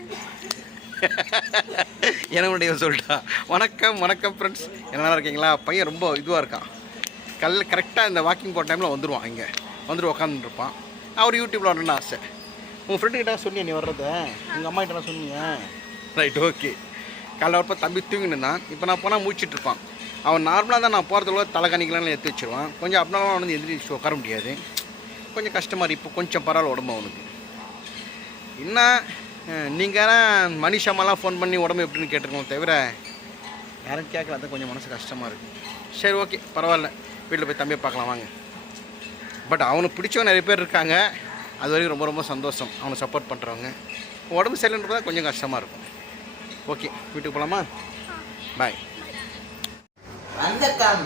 என்னுடைய சொல்லிட்டா. வணக்கம் வணக்கம் ஃப்ரெண்ட்ஸ் என்ன இருக்கீங்களா? பையன் ரொம்ப இதுவாக இருக்கான். கல் கரெக்டாக இந்த வாக்கிங் போகிற டைமில் வந்துடுவான் இங்கே. வந்துட்டு உட்காந்துருப்பான் அவர் யூடியூப்பில் வரணும்னு ஆசை. உங்கள் ஃப்ரெண்டுக்கிட்ட சொன்னியா நீ வர்றத. உங்கள் அம்மா கிட்ட சொன்னீங்க ரைட் ஓகே காலைல வரப்போ தம்பி தூங்கின்னு தான் இப்போ நான் போனால் மூச்சிட்டு இருப்பான். அவன் நார்மலாக தான் நான் போகிறதுக்குள்ள தலை கணிக்கலாம்னு எடுத்து வச்சிருவான். கொஞ்சம் அப்படின்னா வந்து எந்திரிச்சு உட்கார முடியாது. கொஞ்சம் கஷ்டமாக இருக்கு. இப்போ கொஞ்சம் பரவாயில்ல உடம்பு அவனுக்கு. என்ன? நீங்கள் மணிஷாமெல்லாம் ஃபோன் பண்ணி உடம்பு எப்படின்னு கேட்டிருக்கோம் தவிர யாரும் கேட்கல அது கொஞ்சம் மனசு கஷ்டமாக இருக்குது சரி ஓகே பரவாயில்ல. வீட்டில் போய் தம்பியை பார்க்கலாம் வாங்க. பட் அவனுக்கு பிடிச்சவங்க நிறைய பேர் இருக்காங்க. அது வரைக்கும் ரொம்ப ரொம்ப சந்தோஷம். அவனை சப்போர்ட் பண்ணுறவங்க உடம்பு சரியில்லைன்றதா கொஞ்சம் கஷ்டமாக இருக்கும். ஓகே வீட்டுக்கு போகலாமா பாய் வணக்கம்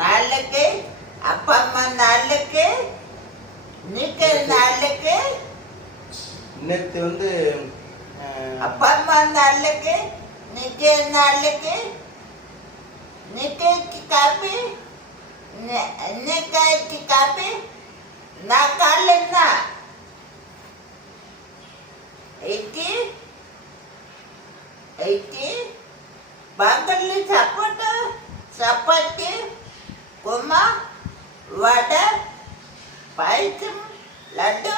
நாளுக்கு அப்பா அம்மா நாளுக்கு நீக்க நாளுக்கு நேற்று வந்து அப்பா அம்மா நாளுக்கு நித்திய நாளுக்கு நித்தியக்கு காப்பி நித்தியக்கு காப்பி நான் காலன்னா எயிட்டி எயிட்டி பங்கல்ல சப்பாட்டு சப்பாத்தி குமா வடை பாயசம் லட்டு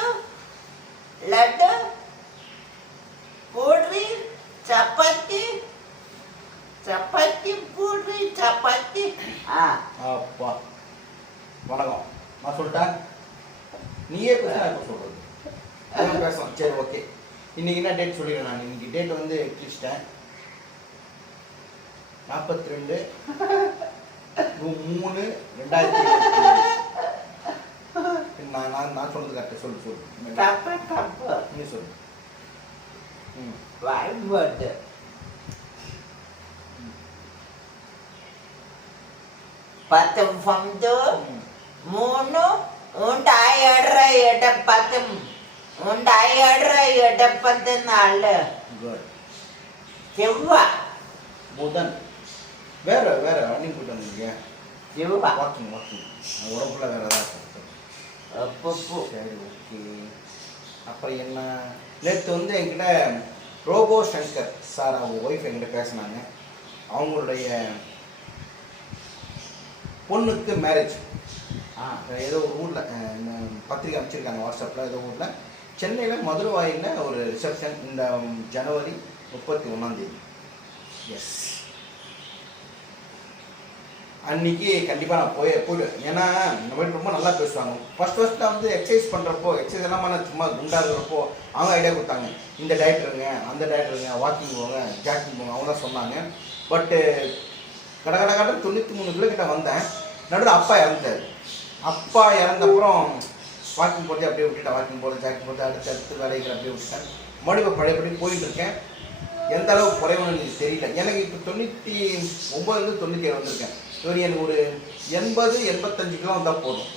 லட்டு போடுறீர் சப்பாத்தி சப்பாத்தி போடுறீர் சப்பாத்தி. ஆ. அப்பா. வணக்கம். நான் சொல்லிட்டேன்? நீயே பேசுனா இப்போ சொல்கிறது பேசலாம். சரி ஓகே. இன்னைக்கு என்ன டேட் சொல்லிடுறேன் நான்? இன்னைக்கு டேட் வந்து கிழிச்சிட்டேன் நாற்பத்தி ரெண்டு மூணு ரெண்டாயிரத்தி நான் நான் நான் சொல்றது கரெக்டாக சொல்லு சொல்லு. தப்பு தப்பு நீ சொல்லு. ம். வைபர்டு பத்து பந்து மூணு உண்டாய் அடுற எட பத்து. உண்டாய் அடுற எட பத்து நாலு. செவ்வா. புதன். வேற வேற வண்டி போட்டு வந்தீங்க செவ்வா. வாக்கிங் வாக்கிங் உடம்புல வேற ஏதாவது? அப்பப்போ. சரி ஓகே. அப்புறம் என்ன? நேற்று வந்து என்கிட்ட ரோபோ சங்கர் சார் அவங்க ஒய்ஃப் என்கிட்ட பேசினாங்க. அவங்களுடைய பொண்ணுக்கு மேரேஜ் ஆ ஏதோ ஒரு ஊரில் பத்திரிக்கை அமைச்சிருக்காங்க வாட்ஸ்அப்பில் ஏதோ ஊரில். சென்னையில் மதுரவாயில் ஒரு ரிசப்ஷன் இந்த ஜனவரி முப்பத்தி ஒன்றாந்தேதி எஸ் அன்னைக்கு கண்டிப்பாக நான் போய் போயிடுவேன். ஏன்னா இந்த மாதிரி ரொம்ப நல்லா பேசுவாங்க. ஃபர்ஸ்ட் ஃபஸ்ட்டாக வந்து எக்ஸசைஸ் பண்ணுறப்போ எக்ஸசைஸ் எல்லாம் சும்மா குண்டாகிறப்போ இருக்கிறப்போ அவங்க ஐடியா கொடுத்தாங்க. இந்த டயட் இருங்க அந்த டயட் இருங்க வாக்கிங் போங்க ஜாக்கிங் போங்க அவங்க தான் சொன்னாங்க. பட்டு கட கட கட தொண்ணூற்றி மூணு கிலோ கிட்ட வந்தேன். நடுவில் அப்பா இறந்தார் அப்பா இறந்தப்புறம் வாக்கிங் போட்டு அப்படியே விட்டுட்டேன். வாக்கிங் போகிறது ஜாக்கிங் போட்டு அடுத்து அடுத்து வேலைகள் அப்படியே விட்டுட்டேன். மறுபடியும் இப்போ பழையபடி போயிட்டு இருக்கேன். எந்த அளவுக்கு குறைவுன்னு எனக்கு தெரியல. எனக்கு இப்போ தொண்ணூற்றி ஒம்பதுலேருந்து தொண்ணூற்றி ஏழு வந்திருக்கேன். இவர் ஒரு எண்பது எண்பத்தஞ்சு கிலோ வந்தால் போதும்.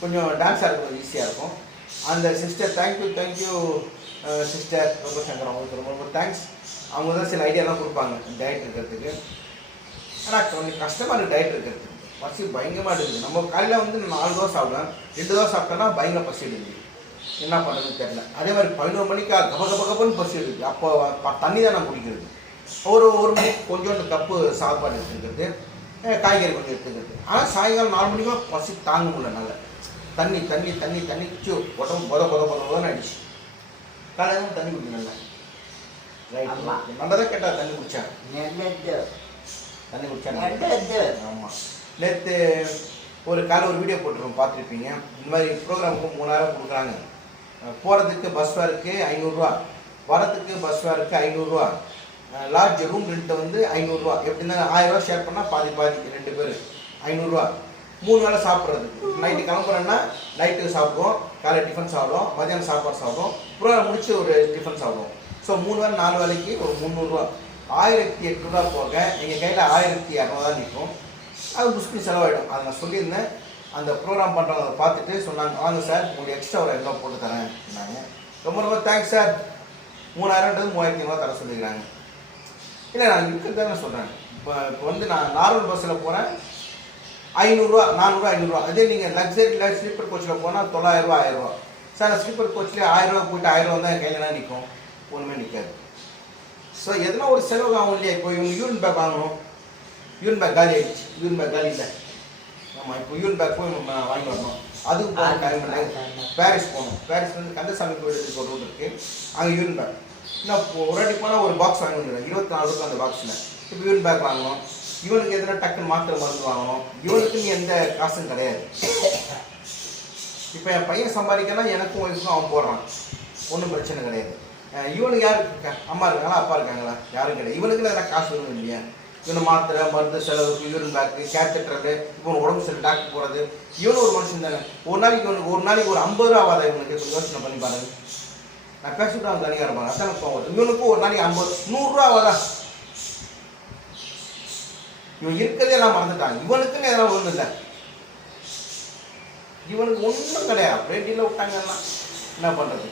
கொஞ்சம் டான்ஸ் ஆடுறது கொஞ்சம் ஈஸியாக இருக்கும். அந்த சிஸ்டர் தேங்க்யூ தேங்க்யூ சிஸ்டர் ரொம்ப சங்கர் அவங்களுக்கு ரொம்ப ரொம்ப தேங்க்ஸ் அவங்க தான் சில ஐடியாலாம் கொடுப்பாங்க டயட் இருக்கிறதுக்கு. ஆனால் கொஞ்சம் கஷ்டமாக இருக்குது டயட் இருக்கிறதுக்கு. பசி பயங்கரமாக இருக்குது நம்ம காலையில் வந்து நாலு தோசை சாப்பிடுவேன். ரெண்டு தோசை சாப்பிட்டேன்னா பயங்கர பசி எடுக்குது. என்ன பண்ணுறதுன்னு தெரியல. அதே மாதிரி பதினோரு மணிக்கு கப கப கபன்னு பசி எடுக்குது. அப்போ தண்ணி தான் நான் குடிக்கிறது. ஒரு ஒரு மணிக்கு கொஞ்சோண்டு கப்பு சாப்பாடு எடுத்துக்கிறது. காய்கறி கொஞ்சம் எடுத்துக்கிறது. ஆனால் சாயங்காலம் நாலு மணிக்கெலாம் பசி தாங்க முடியல நல்லா. தண்ணி தண்ணி தண்ணி தண்ணி சோ உடம்பு பொத பொத பொத பொதன்னு அடிச்சு. காலையில் தண்ணி குடி நல்லா. நல்லதான் கேட்டால் தண்ணி குடித்தாங்க நல்லது. தண்ணி குடித்தாங்க ஆமாம் நேற்று ஒரு காலை ஒரு வீடியோ போட்டுருவோம் பார்த்துருப்பீங்க. இந்த மாதிரி ப்ரோக்ராமுக்கு மூணாயிரம் கொடுக்குறாங்க. போகிறதுக்கு பஸ் ஃபேருக்கு ஐநூறுரூவா வரத்துக்கு பஸ் ஃபேருக்கு ஐநூறுரூவா லாட்ஜ் ரூம் ரெண்ட்டை வந்து ஐநூறுரூவா எப்படின்னா ஆயிரரூவா ஷேர் பண்ணால் பாதி பாதி ரெண்டு பேர். ஐநூறுரூவா மூணு வேளை சாப்பிட்றது. நைட்டு கிளம்புறேன்னா நைட்டு சாப்பிடுவோம். காலை டிஃபன் சாப்பிடுவோம். மதியானம் சாப்பாடு சாப்பிடுவோம். ப்ரோக்ராம் முடிச்சு ஒரு டிஃபன் சாப்பிடுவோம். ஸோ மூணு வேளை நாலு வேலைக்கு ஒரு முந்நூறுரூவா ஆயிரத்தி எட்நூறுவா போக எங்கள் கையில் ஆயிரத்தி இரநூறுவா நிற்கும். அது முஸ்லீம் செலவாயிடும். அதை நான் சொல்லியிருந்தேன். அந்த ப்ரோக்ராம் பண்ணுறவங்க அதை பார்த்துட்டு சொன்னாங்க வாங்க சார் உங்களுக்கு எக்ஸ்ட்ரா ஒரு ஐநூறுவா போட்டு தரேன். சொன்னாங்க ரொம்ப ரொம்ப தேங்க்ஸ் சார் மூணாயிரம்ன்றது மூவாயிரத்தி ஐநூறுவா தர சொல்லிக்கிறாங்க இல்லை நான் இருக்கிறது தானே சொல்கிறேன் இப்போ இப்போ வந்து நான் நார்மல் பஸ்ஸில் போகிறேன் ஐநூறுரூவா நானூறுரூவா ஐநூறுரூவா அதே நீங்கள் லக்ஸரி ஸ்லீப்பர் கோச்சில் போனால் தொள்ளாயிரரூவா ஆயிரரூவா சார் நான் ஸ்லீப்பர் கோச்சில் ஆயிரரூவா போயிட்டு ஆயிரரூவா தான் என் கையில் நிற்கும் ஒன்றுமே நிற்காது ஸோ எதனா ஒரு செலவு ஆகும் இல்லையா? இப்போ இவங்க யூரின் பேக் வாங்கணும். யூரின் பேக் காலி ஆயிடுச்சு. யூரின் பேக் காலி இல்லை. ஆமாம் இப்போ யூரின் பேக் போய் நம்ம வாங்கி வரணும். அதுக்கு போக டைம் பாரிஸ் போகணும். பாரிஸ் வந்து கந்தசாமி கோயிலுக்கு ஒரு ரூட் இருக்குது அங்கே யூரின் பேக் இன்னும் ஒரு வாட்டி போனால் ஒரு பாக்ஸ் வாங்கி இருபத்தி நாலு ரூபா அந்த பாக்ஸில் இப்போ யூன் பேக் வாங்கணும். இவனுக்கு எதனா டக்குன்னு மாத்திரை மருந்து வாங்கணும். இவனுக்குன்னு எந்த காசும் கிடையாது. இப்போ என் பையன் சம்பாதிக்கனா எனக்கும் ஒய்ஃபுக்கும் அவன் போடுறான் ஒன்றும் பிரச்சனை கிடையாது. இவனுக்கு யார் அம்மா இருக்காங்களா அப்பா இருக்காங்களா? யாரும் கிடையாது. இவனுக்கு எதனா காசு வேணும் இல்லையா? இவன் மாத்திரை மருந்து செலவுக்கு யூரின் பேக்கு கேட்டட்டுறது இவன் உடம்பு சரி டாக்டர் போகிறது இவனும் ஒரு மனுஷன் தானே. ஒரு நாளைக்கு இவனுக்கு ஒரு நாளைக்கு ஒரு ஐம்பது ரூபா ஆகாத இவனுக்கு? யோசனை பண்ணி பாருங்க. நான் பேசிட்டு அவன் தனியாக இருப்பான் அதான் கோவம் இவனுக்கும் ஒரு நாளைக்கு ஐம்பது நூறுரூவா வரா இவன் இருக்கிறதே எல்லாம் மறந்துட்டான். இவனுக்குன்னு எதனா ஒன்றும் இல்லை. இவனுக்கு ஒன்றும் கிடையாது. பிரேட்டியில் விட்டாங்கன்னா என்ன பண்ணுறது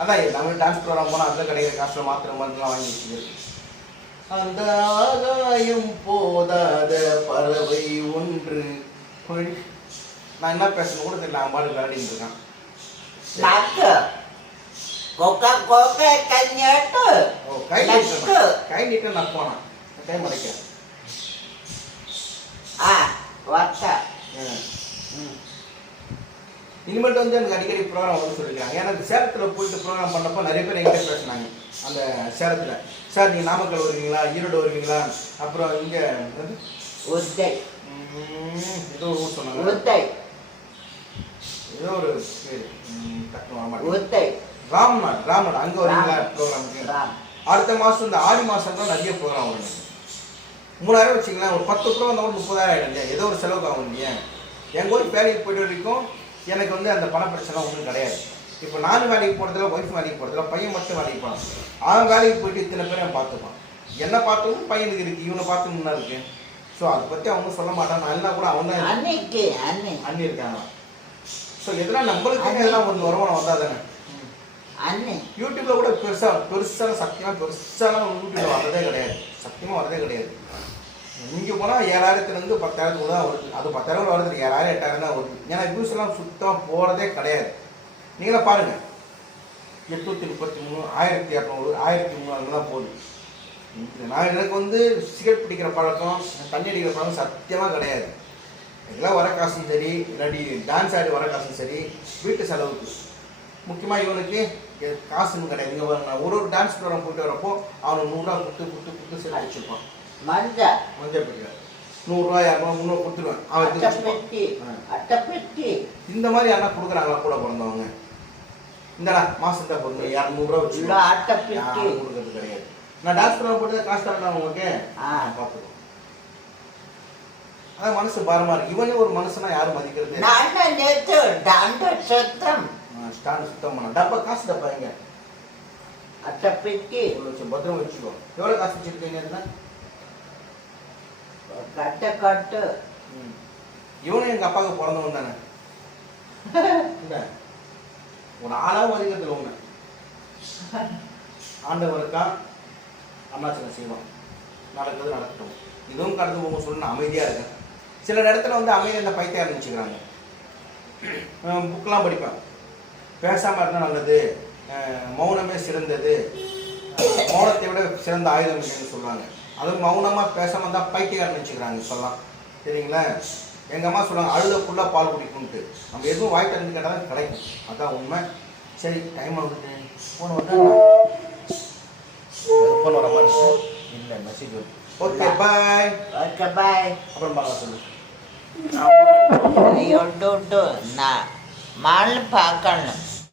அதான் நம்ம டான்ஸ் ப்ரோக்ராம் போனால் அந்த கிடைக்கிற காசில் மாத்திரம் மருந்துலாம் வாங்கி வச்சுக்கிறது. அந்த ஆதாயம் போதாத பறவை ஒன்று. நான் என்ன பேசணும் கூட தெரியல. அம்பாடு விளையாடிட்டு இருக்கான். நாக்கு கொக்கா கொக்கா கஞ்சாட்டு கை. நீட்டு கை நீட்டு நான் போனான் டைம் அடைக்கிறேன் ஆ வத்த இனிமேட்டு வந்து எனக்கு அடிக்கடி ப்ரோக்ராம் வந்து சொல்லியிருக்காங்க எனக்கு சேலத்தில் போயிட்டு ப்ரோக்ராம் பண்ணப்போ நிறைய பேர் என்கிட்ட பேசினாங்க. அந்த சேலத்தில். சார் நீங்கள் நாமக்கல் வருவீங்களா? ஈரோடு வருவீங்களா? அப்புறம் இங்கே உத்தை. ஏதோ ஊர் சொன்னாங்க. உத்தை. ஏதோ ஒரு பேர். உத்தை ராம்நாத் ராம்நாத் அங்கே வருவீங்களா ப்ரோக்ராமுக்கு ராம் அடுத்த மாதம் இந்த ஆடி மாதம் தான் நிறைய ப்ரோக்ராம் வரும். மூணாயிரம் வச்சுங்களேன் ஒரு பத்து ப்ரோக்ராம் வந்தால் முப்பதாயிரம் ஆகிடும் இல்லையா? ஏதோ ஒரு செலவுக்கு ஆகும் இல்லையா? எங்கள் ஊருக்கு வேலைக்கு போயிட்டு வரைக்கும் எனக்கு வந்து அந்த பண பிரச்சனை ஒன்றும் கிடையாது. இப்போ நான் வேலைக்கு போகிறதுல ஒய்ஃப் வேலைக்கு போகிறதுல பையன் மட்டும் வேலைக்கு போகிறான் அவன் வேலைக்கு போயிட்டு இத்தனை பேரை அவன் பார்த்துப்பான். என்ன பார்த்தவும் பையனுக்கு இருக்குது இவனை பார்த்து முன்னா இருக்கு. ஸோ அதை பற்றி அவங்க சொல்ல மாட்டான். நான் கூட அவன் தான் அண்ணி இருக்காங்க ஸோ எதனா நம்மளுக்கு எதனா ஒரு வருமானம் வந்தால் தானே அன்னை யூடியூப்ல கூட பெருசா பெருசான சத்தியமா பெருசாலாம் யூடியூப்ல வரதே கிடையாது. சத்தியமா வரதே கிடையாது. இங்கே போனால் ஏழாயிரத்துலேருந்து பத்தாயிரத்துக்கு கூட தான் வருது. அது பத்தாயிரம் வருது. ஏழாயிரம் எட்டாயிரம் தான் வருது. ஏன்னா வியூஸ் எல்லாம் சுத்தமாக போகிறதே கிடையாது. நீங்களே பாருங்க. எட்நூற்றி முப்பத்தி மூணு ஆயிரத்தி இரநூறு ஆயிரத்தி முந்நூறு தான் போகுது. நான் எனக்கு வந்து சிகரெட் பிடிக்கிற பழக்கம் தண்ணி அடிக்கிற பழக்கம் சத்தியமாக கிடையாது. இதெல்லாம் வர காசும் சரி இல்லாட்டி டான்ஸ் ஆடி வர காசும் சரி வீட்டு செலவுக்கு முக்கியமாக இவனுக்கு காசுன்னு கிடையாது. இங்கே நான் ஒரு ஒரு டான்ஸ் ப்ரோக்ராம் போயிட்டு வரப்போ அவனுக்கு நூறுரூவா கொடுத்து கொடுத்து கொடுத்து சரி வச்சுருப்பான் மஞ்சா. மஞ்சள் பெட்டியில் நூறுரூவா இரநூறுவா முந்நூறு கொடுத்துருவேன். அவன் இந்த மாதிரி யாரா கொடுக்குறாங்களா? கூட பிறந்தவங்க. இந்தடா மாசத்தை பொண்ணு இரநூறுவா வச்சு கொடுக்கறது கிடையாது. நான் டான்ஸ் ப்ரோக்ராம் போட்டு காசு தரேன் உங்களுக்கு. ஆ. அதான் மனசு பாரமா இருக்கு. இவனே ஒரு மனுஷனா யாரும் மதிக்கிறது இல்ல. நான் நேத்து டாண்ட சத்தம் ஸ்டாண்ட் சுத்தம் பண்ண. டப்பா காசு டப்பா எங்க? லட்சம் பத்திரம் வச்சுக்கோ. எவ்வளவு காசு வச்சிருக்கீங்க கட்ட கட்டு. ம். இவனும் எங்க அப்பாவுக்கு பிறந்தவன் தானே? ஒரு ஆளா மதிக்கிறதுல ஒண்ணு ஆண்டவருக்கா அருணாச்சலம் செய்வான். நடக்குது நடக்கட்டும். இதுவும் கடந்து போக சொல்லி நான் அமைதியா இருக்கேன் சில இடத்துல வந்து அமைதியா இந்த பைத்தியம் ஆரம்பிச்சுக்கிறாங்க புக்கெலாம் படிப்பேன் பேசாம இருந்தால் நல்லது. மௌனமே சிறந்தது. மௌனத்தை விட சிறந்த ஆயுதம் இல்லைன்னு சொல்லுவாங்க அதுவும் மௌனமா பேசாம இருந்தால் பைத்தியம் வச்சுக்கிறாங்க சொல்லலாம் சரிங்களா எங்க அம்மா சொல்லுவாங்க அழுத ஃபுல்லாக பால் குடிக்கும்ட்டு. நம்ம எதுவும் வாய் திறந்து கேட்டால் தான் கிடைக்கும். அதான் உண்மை. சரி டைம் ஆகுது. ஃபோன் வந்தா ஃபோன் வர மாதிரி. இல்லை message okay bye okay bye அப்புறம் பார்க்கலாம் சொல்லு. ఒడ్డు ఒడ్డు నా మాళ్ళు పాకళ్ళు